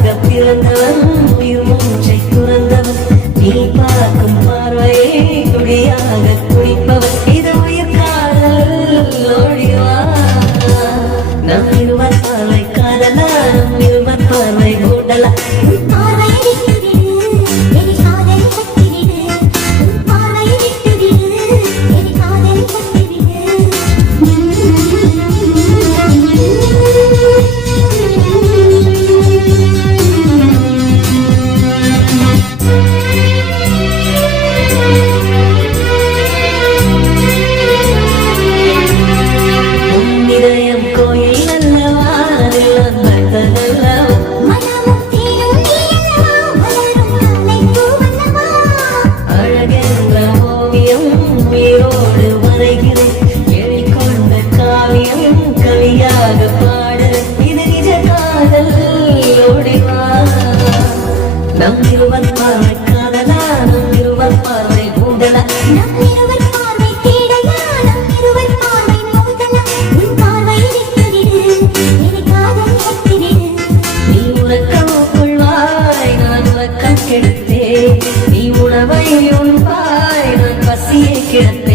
மகனாக பிறந்தவன் உயிர் மூச்சை நீ பார்க்கும் பார்வையே குடியாக குடிப்பவன் Dios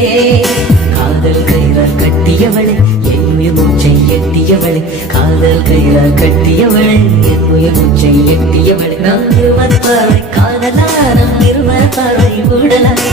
காதல் கயிறா கட்டியவளே என் உயிர் மூச்சை எட்டியவளே. காதல் கயிறா கட்டியவளே என் உயிர் மூச்சை எட்டியவளே. நான் திருமண பார்வை காதலா நான் திருமண பார்வை உடலாய்